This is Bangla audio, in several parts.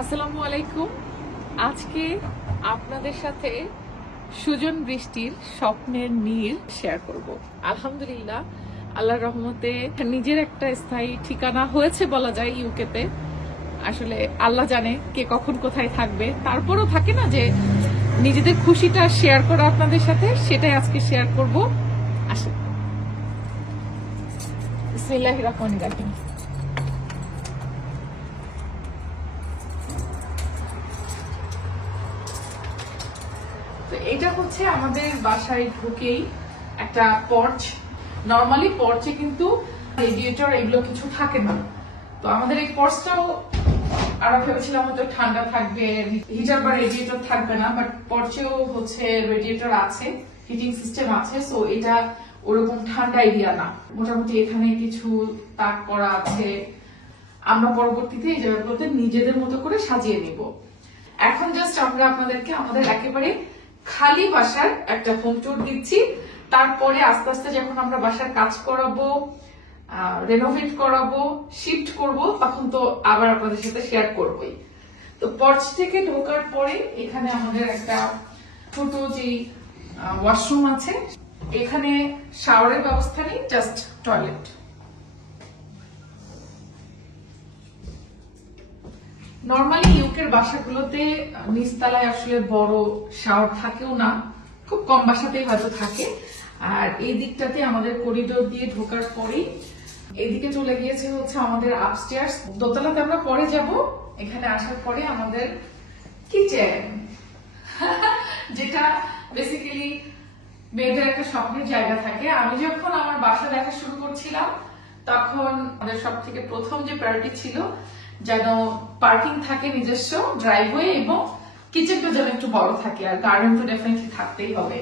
আসসালামু আলাইকুম। আজকে আপনাদের সাথে সুজন বৃষ্টির স্বপ্নের নীড় শেয়ার করব। আলহামদুলিল্লাহ, আল্লাহর রহমতে নিজের একটা স্থায়ী ঠিকানা হয়েছে বলা যায় ইউকেতে। আসলে আল্লাহ জানে কে কখন কোথায় থাকবে, তারপরও থাকে না যে নিজেদের খুশিটা শেয়ার করা আপনাদের সাথে, সেটাই আজকে শেয়ার করব। আসেন, বিসমিল্লাহির রহমানির রহিম। তো এটা হচ্ছে আমাদের বাসায় ঢুকেই একটা পর্চ। নরমালি পর্চে কিন্তু রেডিয়েটর এগুলো কিছু থাকে না, তো আমাদের এই পর্চটাও আমরা ভেবেছিলাম হয়তো ঠান্ডা থাকবে, হিটার বা রেডিয়েটর থাকবে না, বাট পর্চেও হচ্ছে রেডিয়েটর আছে, হিটিং সিস্টেম আছে। সো এটা ওরকম ঠান্ডা এরিয়া না, মোটামুটি এখানে কিছু তাক করা আছে। আমরা পরবর্তীতে এই জায়গাগুলোতে নিজেদের মতো করে সাজিয়ে নিব। এখন জাস্ট আমরা আপনাদেরকে আমাদের একেবারে খালি বাসার একটা হোম ট্যুর দিচ্ছি। তারপরে আস্তে আস্তে যখন আমরা বাসার কাজ করাবো, রেনোভেট করাবো, শিফট করব, তখন তো আবার আপনাদের সাথে শেয়ার করবোই। তো পর্চ থেকে ঢোকার পরে এখানে আমাদের একটা ছোট যে ওয়াশরুম আছে, এখানে শাওয়ারের ব্যবস্থা নেই, জাস্ট টয়লেট। নরমালি ইউকের বাসাগুলোতে নিচতলায় আসলে বড় শাওয়ার থাকেও না, খুব কম বাসাতেই হয়তো থাকে। আর এই দিকটাতে আমাদের করিডোর দিয়ে ঢোকার পরেই এইদিকে চলে গিয়েছে হচ্ছে আমাদের আপস্টেয়ার্স। দোতলাতে আমরা পরে যাব। এখানে আসার পরে আমাদের কিচেন, যেটা বেসিক্যালি মেয়েদের একটা স্বপ্নের জায়গা থাকে। আমি যখন আমার বাসা দেখা শুরু করছিলাম, তখন আমাদের সব থেকে প্রথম যে প্রায়োরিটি ছিল যেন পার্কিং থাকে নিজস্ব, ড্রাইভওয়ে, এবং কিচেনটা যেন একটু বড় থাকে, আর গার্ডেন তো ডেফিনেটলি থাকতেই হবে।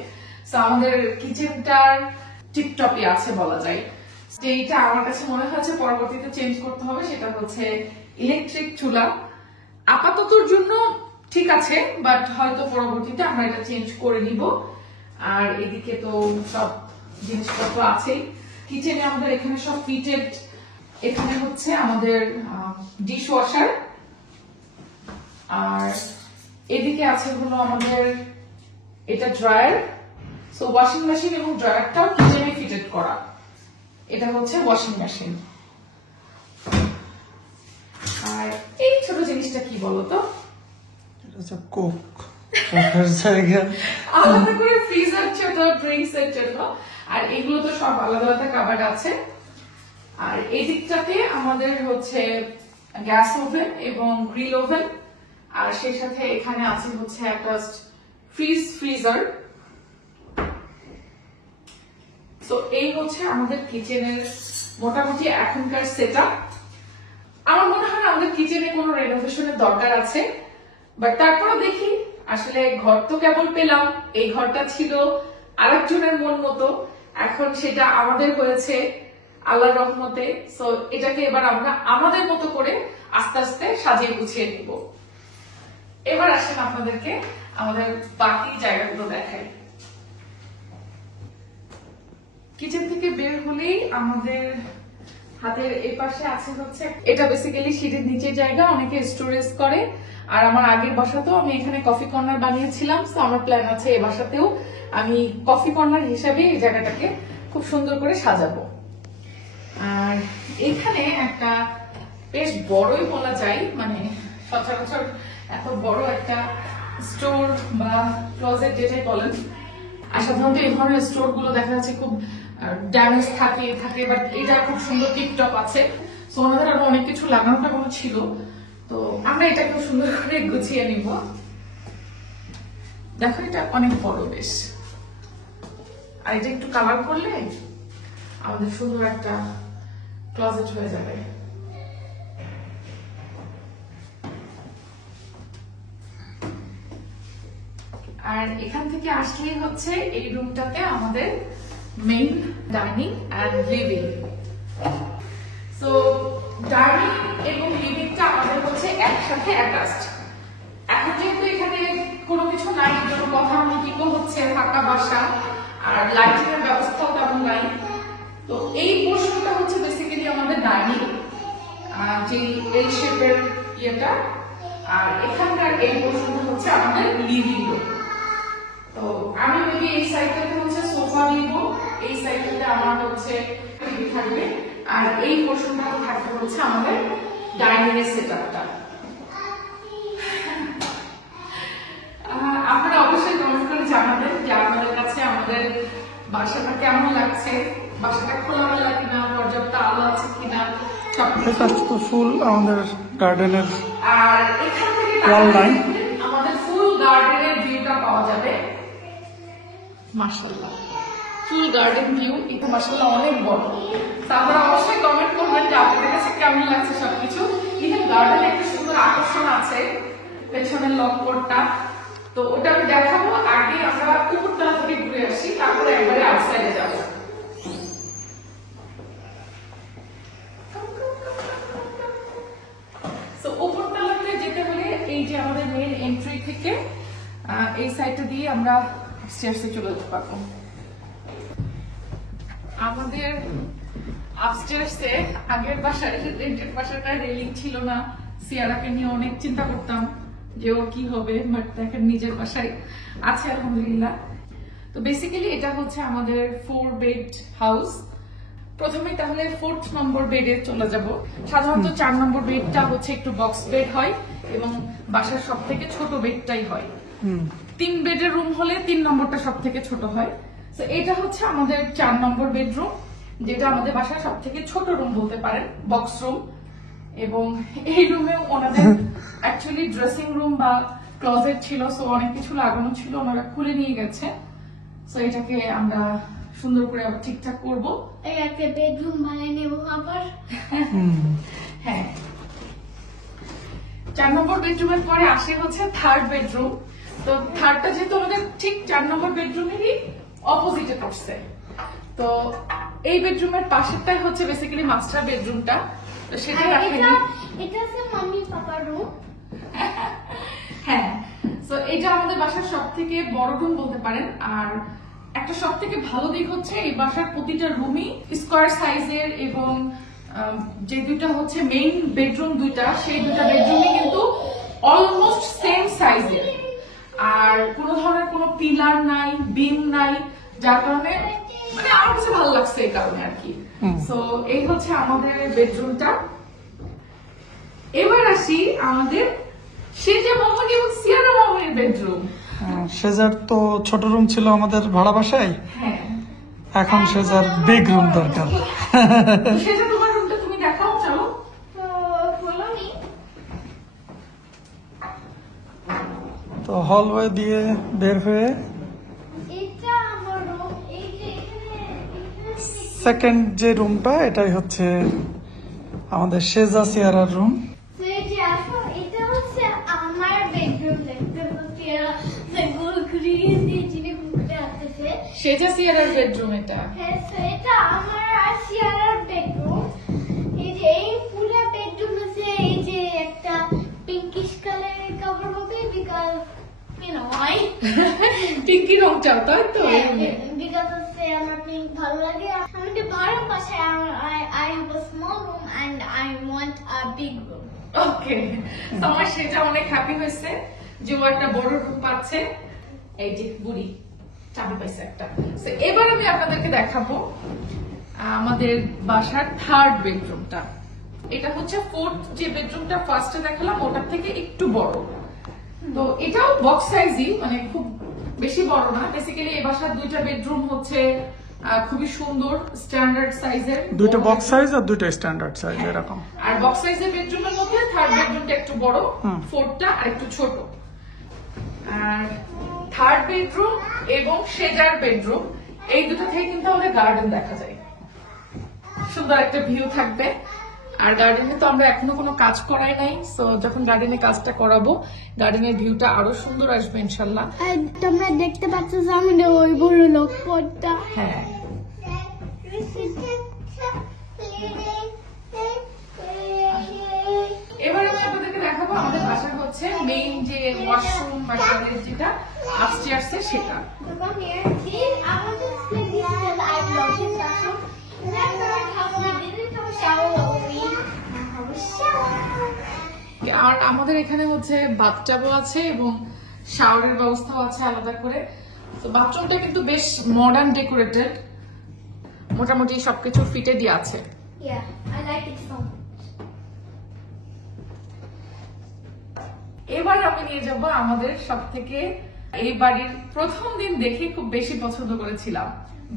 সো আমাদের কিচেনটার টিপটপই আছে বলা যায়। যেটা আমার কাছে মনে হচ্ছে পরবর্তীতে চেঞ্জ করতে হবে, সেটা হচ্ছে ইলেকট্রিক চুলা। আপাততর জন্য ঠিক আছে, বাট হয়তো পরবর্তীতে আমরা এটা চেঞ্জ করে নিব। আর এদিকে তো সব জিনিসপত্র আছেই। কিচেনে আমাদের এখানে সব ফিটেড। এখানে হচ্ছে আমাদের ডিশ ওয়াশার, আর এদিকে আছে হলো আমাদের এটা ড্রায়ার। সো ওয়াশিং মেশিন এবং ড্রায়ারটাও কিচেনে ফিটেড করা। এটা হচ্ছে ওয়াশিং মেশিন। আর এই ছোট জিনিসটা কি বলতো, আলাদা করে ফ্রিজার ছোট ড্রিঙ্কস এর জন্য। আর এগুলো তো সব আলাদা আলাদা কাভার্ড আছে। আর এই দিকটাতে আমাদের হচ্ছে গ্যাস ওভেন এবং গ্রিল ওভেন, আর সেই সাথে এখানে আছে হচ্ছে একটা ফ্রিজার। তো এই হচ্ছে আমাদের কিচেনের মোটামুটি এখনকার সেটআপ। আমার মনে হয় আমাদের কিচেনে কোনো রেনোভেশনের দরকার আছে, বাট তারপরে দেখি। আসলে ঘর তো কেবল পেলাম, এই ঘরটা ছিল আরেকজনের মন মতো, এখন সেটা আমাদের হয়েছে আল্লাহর রহমতে। সো এটাকে এবার আমরা আমাদের মতো করে আস্তে আস্তে সাজিয়ে গুছিয়ে নিব। এবার আসেন আপনাদেরকে আমাদের বাকি জায়গাগুলো দেখাই। কিচেন থেকে বের হলেই আমাদের হাতের এই পাশে আছে হচ্ছে, এটা বেসিক্যালি সিঁড়ির নিচের জায়গা, অনেকে স্টোরেজ করে। আর আমার আগের বাসাতেও আমি এখানে কফি কর্নার বানিয়েছিলাম। তো আমার প্ল্যান আছে এই বাসাতেও আমি কফি কর্নার হিসাবে এই জায়গাটাকে খুব সুন্দর করে সাজাবো। আর এখানে একটা বেশ বড়ই বলা যায়, মানে সচরাচর এত বড় একটা স্টোর বা ক্লোজেট যেটাই বলেন। আর সাধারণত এই ধরনের স্টোর গুলো দেখা যাচ্ছে খুব ড্যামেজ থাকে, বাট এটা খুব সুন্দর টিপটপ আছে। সো ওনাদের আরো অনেক কিছু লাগানো টাগানো ছিল, তো আমরা এটা খুব সুন্দর করে গুছিয়ে নিব। দেখো এটা অনেক বড় বেশ, আর এটা একটু কালার করলে আমাদের সুন্দর একটা ক্লোজেট হয়ে যাবে। আর এখান থেকে আসলেই হচ্ছে এই রুমটাতে আমাদের main dining and living. So dining এবং লিভিংটা আমাদের হচ্ছে একসাথে অ্যাটাচড। এখন যেহেতু এখানে কোনো কিছু নাই, কোনো কথা মিটিংও হচ্ছে, ফাঁকা বাসা, আর লাইটিং এর ব্যবস্থাও তেমন নাই। তো এই পোর্শনটা হচ্ছে বেসিক্যালি আমাদের ডাইনিং, যে এল শেপের ইয়েটা, আর এখানকার এই পোর্শনটা হচ্ছে আমাদের লিভিং রুম। তো আমি মেবি এই সাইডটাতে হচ্ছে সোফা দিব, এই সাইডটাতে আমার হচ্ছে টিভি থাকবে, আর এই পোর্শনটাতে থাকবে হচ্ছে আমাদের ডাইনিং এর সেটআপটা। আপনারা অবশ্যই কমেন্ট করে জানাবেন যে আপনাদের কাছে আমাদের বাসাটা কেমন লাগছে, বাসাটা খোলামেলা কিনা, পর্যাপ্ত আলো আছে কিনা। এটা তো ফুল আমাদের গার্ডেনের, আর এখান থেকে আমাদের ফুল গার্ডেনের ভিউটা পাওয়া যাবে। মাশাআল্লাহ, ফুল গার্ডেন ভিউ, এটা মাশাআল্লাহ অনেক বড়। তারপরে অবশ্যই কমেন্ট করবেন যে আপনাদের কাছে কেমন লাগছে সবকিছু। ইভেন গার্ডেনে একটা সুন্দর আকর্ষণ আছে, পেছনের লকপটটা, তো ওটা আমি দেখাবো। আগে আমরা উপরতলা থেকে ঘুরে আসি, তারপরে একবারে আউটসাইডে যাবো। তো উপরতলাতে যেতে হলে এই যে আমাদের মেইন এন্ট্রি থেকে এই সাইডটা দিয়ে আমরা স্টেয়ারসে চলে যেতে পারবো। আমাদের আপস্টেয়ারসে আগের বাসায় রেন্টেড বাসাটা রেলিং ছিল না, সিয়ারাকে নিয়ে অনেক চিন্তা করতাম যে ওর কি হবে, বাট দেখেন নিজের বাসায় আছে আলহামদুলিল্লাহ। তো বেসিক্যালি এটা হচ্ছে আমাদের 4 বেড হাউস। প্রথমে তাহলে 4th নম্বর বেডে চলে যাব। সাধারণত 4 নম্বর বেডটা হচ্ছে একটু বক্স বেড হয় এবং বাসার সব থেকে ছোট বেডটাই হয়। 3 বেডের রুম হলে 3 নম্বরটা সব থেকে ছোট হয়। তো এটা হচ্ছে আমাদের 4 নম্বর বেডরুম, যেটা আমাদের বাসার সব থেকে ছোট রুম বলতে পারেন, বক্স রুম। এবং এই রুমেও ওনাদের অ্যাকচুয়ালি ড্রেসিং রুম বা ক্লোজেট ছিল, সো অনেক কিছু লাগানো ছিল, ওনারা খুলে নিয়ে গেছে। সো এটাকে আমরা সুন্দর করে আবার ঠিকঠাক করবো। এই একটা বেডরুম বানিয়ে নেব আবার। হ্যাঁ, 4 নম্বর বেডরুমের পরে আসে হচ্ছে 3rd বেডরুম। তো 3rdটা যেহেতু আমাদের ঠিক 4 নম্বর বেডরুমেরই অপোজিটে পড়ছে, তো এই বেডরুমের পাশেরটাই হচ্ছে বেসিক্যালি মাস্টার বেডরুমটা। তো সেটা এটা হচ্ছে মাম্মি পাপার রুম। হ্যাঁ, তো এটা আমাদের বাসার সব থেকে বড় রুম বলতে পারেন। আর একটা সব থেকে ভালো দিক হচ্ছে এই বাসার প্রতিটা রুমই স্কোয়ার সাইজের, এবং যে দুইটা হচ্ছে মেইন বেডরুম দুইটা, সেই দুইটা বেডরুমই কিন্তু অলমোস্ট সেম সাইজের। আর কোনো ধরনের কোনো পিলার নাই, বিম নাই, যার কারণে মানে আমার কাছে ভালো লাগছে এই কারণে আর কি। সো এই হচ্ছে আমাদের বেডরুমটা। এবার আসি আমাদের সেজা মামনি এবং সিয়ারা মামনির বেডরুম। সেজার তো ছোট রুম ছিল আমাদের ভাড়া বাসায়, হ্যাঁ, এখন সেজার বিগ রুম দরকার। সেটা তোমার রুমটা তুমি দেখাও, চলো। তো হলওয়ে দিয়ে বের হয়ে এটা আমার রুম। এই যে এখানে সেকেন্ড যে রুমটা, এটাই হচ্ছে আমাদের সেজা সিয়ারার রুম। এই যে আসো, এটা হচ্ছে আমার বেডরুম। দেখতে পাচ্ছি গোল ঘুরিয়ে দিয়ে যিনি ঘুরতে আসতেছে, সেজা সিয়ারার বেডরুম এটা। হ্যাঁ, তো এটা আমার আর সিয়ারার বেডরুম। এই যে এই পুরো বেডরুম আছে, এই যে একটা পিঙ্কিশ কালারের কভার হবে, বিকজ why পিঙ্কি রংটাও তাই তো। because হচ্ছে আমার পিঙ্ক ভালো লাগে। আমাদের ভাড়া বাসায় I have a small room and I want a big room. ওকে, তো আমার সেটা অনেক হ্যাপি হয়েছে যে ও একটা বড় রুম পাচ্ছে। এই যে বুড়ি চাবি পাইছে একটা। তো এবার আমি আপনাদেরকে দেখাবো আমাদের বাসার 3rd বেডরুমটা। এটা হচ্ছে 4th যে বেডরুমটা ফার্স্টে দেখালাম, ওটার থেকে একটু বড়। তো এটাও বক্স সাইজই, মানে খুব বেশি বড় না। বেসিক্যালি এই বাসার 2টা বেডরুম হচ্ছে খুবই সুন্দর স্ট্যান্ডার্ড সাইজের, 2টা বক্স সাইজ আর 2টা স্ট্যান্ডার্ড সাইজ এরকম। আর বক্স সাইজের বেডরুমের মধ্যে 3rd বেডরুমটা একটু বড়, 4টা আর একটু ছোট। আর 3rd বেডরুম এবং সেজার বেডরুম, এই দুটো থেকে কিন্তু আমাদের গার্ডেন দেখা যায়, সুন্দর একটা ভিউ থাকবে। আর গার্ডেনে তো আমরা এখনো কোনো কাজ করাই নাই, সো যখন গার্ডেনে কাজটা করাবো গার্ডেনের ভিউটা আরো সুন্দর আসবে ইনশাল্লাহ। তোমরা দেখতে পাচ্ছ সামনে ওই বড় লোকটা। হ্যাঁ, এবার আমি আপনাদেরকে দেখাবো আমাদের বাসার হচ্ছে মেইন যে ওয়াশরুম বা টয়লেট যেটা আপস্টেয়ারসে সেটা। আর আমাদের এখানে হচ্ছে বাথটাবও আছে এবং শাওয়ারের ব্যবস্থাও আছে আলাদা করে। তো বাথরুমটা কিন্তু বেশ মডার্ন ডেকোরেটেড, মোটামুটি সবকিছু ফিটে দিয়ে আছে। Yeah, I like it so much. এবার আমি নিয়ে যাব আমাদের সবথেকে এই বাড়ির প্রথম দিন দেখে খুব বেশি পছন্দ করেছিলাম,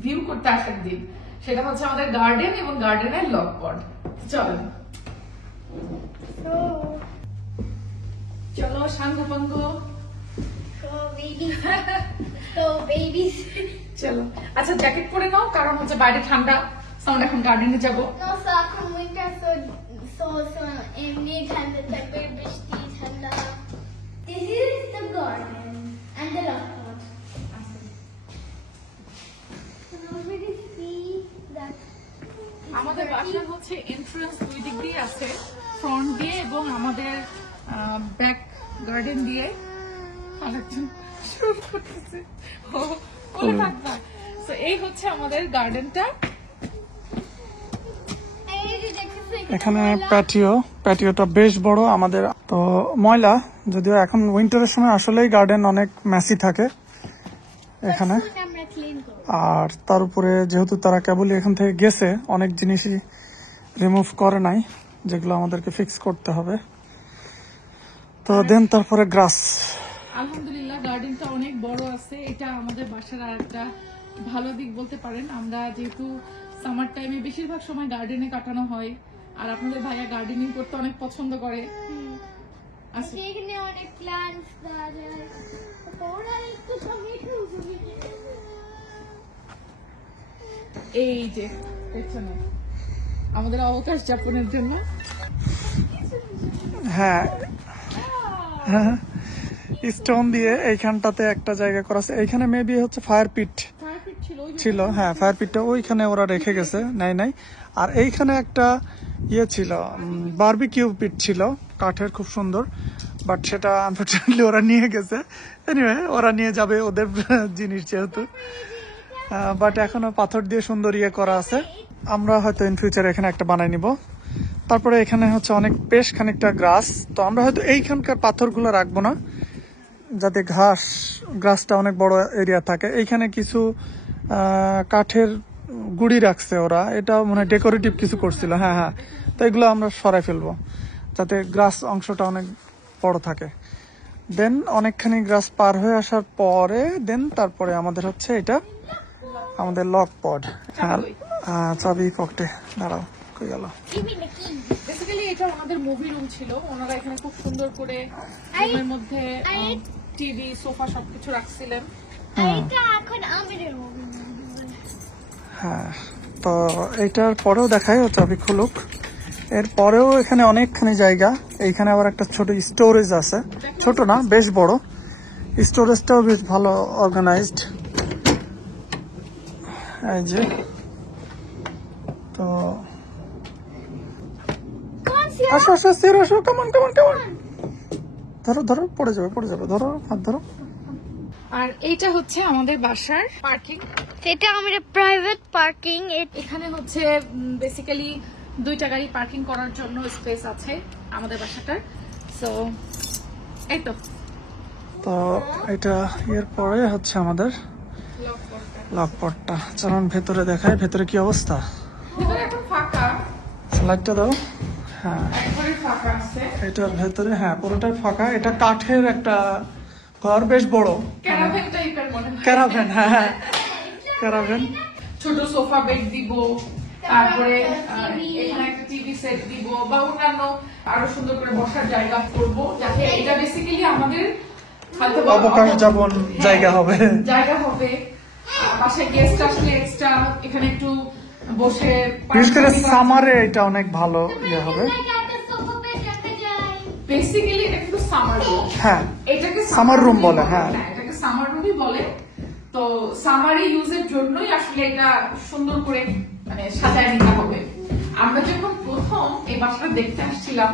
ভিউ করতে আসার দিন, সেটা হচ্ছে আমাদের গার্ডেন এবং গার্ডেনের লক পড। চলেন চলো সাঙ্গ পাঙ্গ, So babies. চলো। আচ্ছা জ্যাকেট পরে নাও, কারণ হচ্ছে বাইরে ঠান্ডা, আমরা এখন গার্ডেনে যাবো। No, so এখন winter, so এমনি ঠান্ডা থাকবে, বৃষ্টি ঠান্ডা। This is the garden and the love pot. Can already see that. আমাদের বাসার হচ্ছে এন্ট্রান্স দুই দিক দিয়ে আছে, ফ্রন্ট দিয়ে এবং আমাদের ব্যাক গার্ডেন দিয়ে। আরেকজন শুরু করতেছে, ও কোলে থাকবা। তো এই হচ্ছে আমাদের গার্ডেনটা। এখানে প্যাটিওটা বেশ বড় আমাদের। তো ময়লা, যদিও এখন উইন্টারের সময় আসলেই গার্ডেন অনেক মেসি থাকে এখানে। আমরা ক্লিন করব। আর তার উপরে যেহেতু তারা কেবলই এখান থেকে গেছে, অনেক জিনিসই রিমুভ করে নাই, যেগুলো আমাদেরকে ফিক্স করতে হবে। তো দেন তারপরে গ্রাস। আলহামদুলিল্লাহ গার্ডেনটা অনেক বড় আছে, এটা আমাদের বাসার আর একটা ভালো দিক বলতে পারেন। আমরা যেহেতু সামার টাইমে বেশিরভাগ সময় গার্ডেনে কাটানো হয়, আর আপনাদের ভাইয়া গার্ডেনিং করতে অনেক পছন্দ করে। আচ্ছা, এখানে অনেক প্ল্যান্টস আছে। ওরা একটু টমেটোস। এই যে পেছনে আমাদের অবকাশ যাপনের জন্য। হ্যাঁ, স্টোন দিয়ে এইখানটাতে একটা জায়গা করা আছে। এইখানে মেবি হচ্ছে ফায়ার পিট ছিল। হ্যাঁ, ফায়ার পিটটা ওইখানে ওরা রেখে গেছে, নাই। আর এইখানে একটা ইয়ে ছিল, বারবিকিউ পিট ছিল কাঠের, খুব সুন্দর, বাট সেটা আনফরচুনেটলি ওরা নিয়ে গেছে। এনিওয়ে, ওরা নিয়ে যাবে, ওদের জিনিস যেহেতু। বাট এখনো পাথর দিয়ে সুন্দর ইয়ে করা আছে। আমরা হয়তো ইন ফিউচারে এখানে একটা বানাই নিব। তারপরে এখানে হচ্ছে অনেক বেশ খানিকটা গ্রাস। তো আমরা হয়তো এইখানকার পাথরগুলো রাখবো না, যাতে গ্রাসটা অনেক বড় এরিয়া থাকে। এইখানে কিছু কাঠের গুড়ি রাখছে ওরা, এটা মনে হয় ডেকোরেটিভ কিছু করছিল। হ্যাঁ, তো এগুলো আমরা সরাই ফেলবো, যাতে গ্রাস অংশটা অনেক বড় থাকে। দেন অনেকখানি গ্রাস পার হয়ে আসার পরে তারপরে আমাদের হচ্ছে এটা আমাদের লক পড। চাবি পকেটে, দাঁড়াও, কই গেল? বেসিক্যালি এটা আমাদের মুভি রুম ছিল, ওনারা এখানে খুব সুন্দর করে রুমের মধ্যে টিভি, সোফা সবকিছু রাখছিলেন। এটা এখন আমাদের হবে। হ্যাঁ, তো এইটার পরেও দেখাই, ও চাবি খুলুক। এরপরেও এখানে অনেকখানি জায়গা। এইখানে আবার একটা ছোট স্টোরেজ আছে, ছোট না বেশ বড়। স্টোরেজটাও বেশ ভালো অর্গানাইজড। এই যে, তো আসো, কামান, ধরো, পড়ে যাবে, ধরো, হাত ধরো। আর এইটা হচ্ছে আমাদের বাসার পার্কিং। এটা আমাদের প্রাইভেট পার্কিং। এখানে হচ্ছে বেসিক্যালি 2টা গাড়ি পার্কিং করার জন্য স্পেস আছে আমাদের বাসাটার। সো এই তো এটা এর পরে হচ্ছে আমাদের লক পটটা। চলুন ভেতরে দেখাই, ভেতরে কি অবস্থা। ভিতরে এখন ফাঁকা, লাইটটা দাও। হ্যাঁ, একবারে ফাঁকা আছে। এটার ভেতরে পুরোটাই ফাঁকা। এটা কাঠের একটা ঘর, বেশ বড়, ক্যারাভেন টাইপের মনে হয়। ক্যারাভেন। ক্যারাভেন। ছোট সোফা বেড দিব, তারপরে এখানে একটা টিভি সেট দিব, বা অন্যান্য আরো সুন্দর করে বসার জায়গা করব, যাতে এটা বেসিক্যালি আমাদের অবকাশ যাপন জায়গা হবে। বাসায় গেস্ট আসলে এক্সট্রা এখানে একটু বসে, বিশেষ করে সামারে এটা অনেক ভালো ইয়ে হবে। বেসিক্যালি এটা কিন্তু সামার রুম। হ্যাঁ, এটাকে সামার রুম বলে। হ্যাঁ, এটাকে সামার রুমই বলে। তো সামারি ইউজের জন্যই আসলে এটা সুন্দর করে মানে সাজায় নিতে হবে। আমরা যখন প্রথম এই বাসাটা দেখতে আসছিলাম,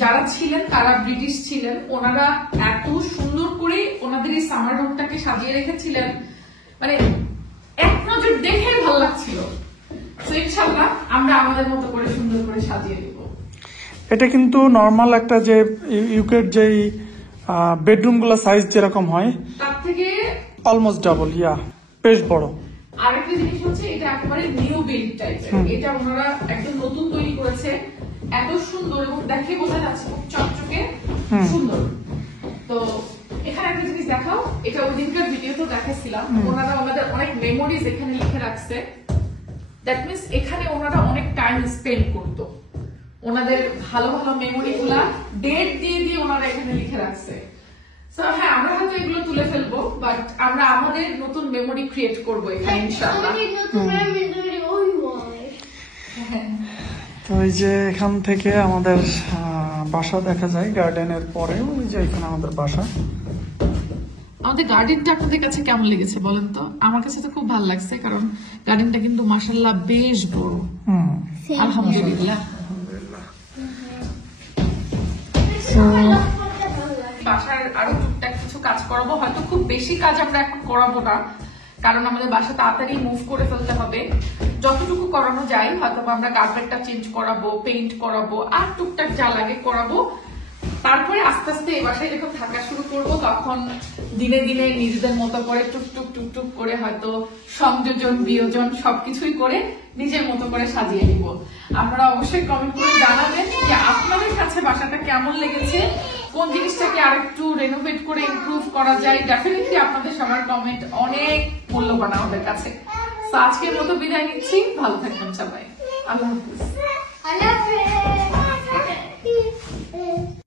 যারা ছিলেন তারা ব্রিটিশ ছিলেন, ওনারা এত সুন্দর করে ওনাদের এই সামার রুমটাকে সাজিয়ে রেখেছিলেন, মানে এক নজর দেখে ভালো লাগছিল। তো ইনশাআল্লাহ আমরা আমাদের মতো করে সুন্দর করে সাজিয়ে দিব। এটা কিন্তু নর্মাল একটা যে ইউকের যেই বেডরুম গুলো সাইজ যেরকম হয় তার থেকে অলমোস্ট ডাবল, ইয়া বেশ বড়। আরেকটা জিনিস হচ্ছে এটা একেবারে নিউ বিল্ড টাইপের, এটা ওনারা একদম নতুন তৈরি করেছে, এত সুন্দর এবং দেখে বোঝা যাচ্ছে খুব চকচকে সুন্দর। তো এখানে একটা জিনিস দেখাও, এটা ওই দিনকার ভিডিওতে দেখাচ্ছিলাম, ওনারা ওনাদের অনেক মেমোরিজ এখানে লিখে রাখছে। দ্যাট মিনস এখানে ওনারা অনেক টাইম স্পেন্ড করতো, ওনাদের ভালো ভালো মেমোরি গুলা ডেট দিয়ে দিয়ে ওনারা এখানে লিখে রাখছে। So, হ্যাঁ আমরা হয়তো এগুলো তুলে ফেলবো, বাট আমরা আমাদের নতুন মেমোরি ক্রিয়েট করবো এখানে ইনশাআল্লাহ। আমাদের নতুন মেমোরি ওই ওয়াই। তো এই যে এখান থেকে আমাদের বাসা দেখা যায় গার্ডেনের পরে, ওই যে এখানে আমাদের বাসা। আমাদের গার্ডেনটা আপনাদের কাছে কেমন লেগেছে বলেন তো? আমার কাছে তো খুব ভালো লাগছে, কারণ গার্ডেনটা কিন্তু মাশাআল্লাহ বেশ বড়। আলহামদুলিল্লাহ। বাসার আরো টুকটাক কিছু কাজ করাবো, হয়তো খুব বেশি কাজ আমরা এখন করাবো না, কারণ আমাদের বাসা তাড়াতাড়ি মুভ করে ফেলতে হবে। যতটুকু করানো যায় হয়তো আমরা কার্পেটটা চেঞ্জ করাবো, পেইন্ট করাবো, আর টুকটাক যা লাগে করাবো। তারপরে আস্তে আস্তে এই বাসায় যখন থাকা শুরু করবো, তখন দিনে দিনে নিজেদের মতো করে টুকটুক টুকটুক করে হয়তো সংযোজন বিয়োজন সবকিছুই করে নিজের মতো করে সাজিয়ে নিব। আপনারা অবশ্যই কমেন্ট করে জানাবেন যে আপনাদের কাছে বাসাটা কেমন লেগেছে, কোন জিনিসটাকে আরেকটু রেনোভেট করে ইমপ্রুভ করা যায়। ডেফিনেটলি আপনাদের সবার কমেন্ট অনেক মূল্যবান আমাদের কাছে। তো আজকের মতো বিদায় নিচ্ছি, ভালো থাকবেন সবাই, আল্লাহ হাফিজ। আল্লাহ হাফেজ।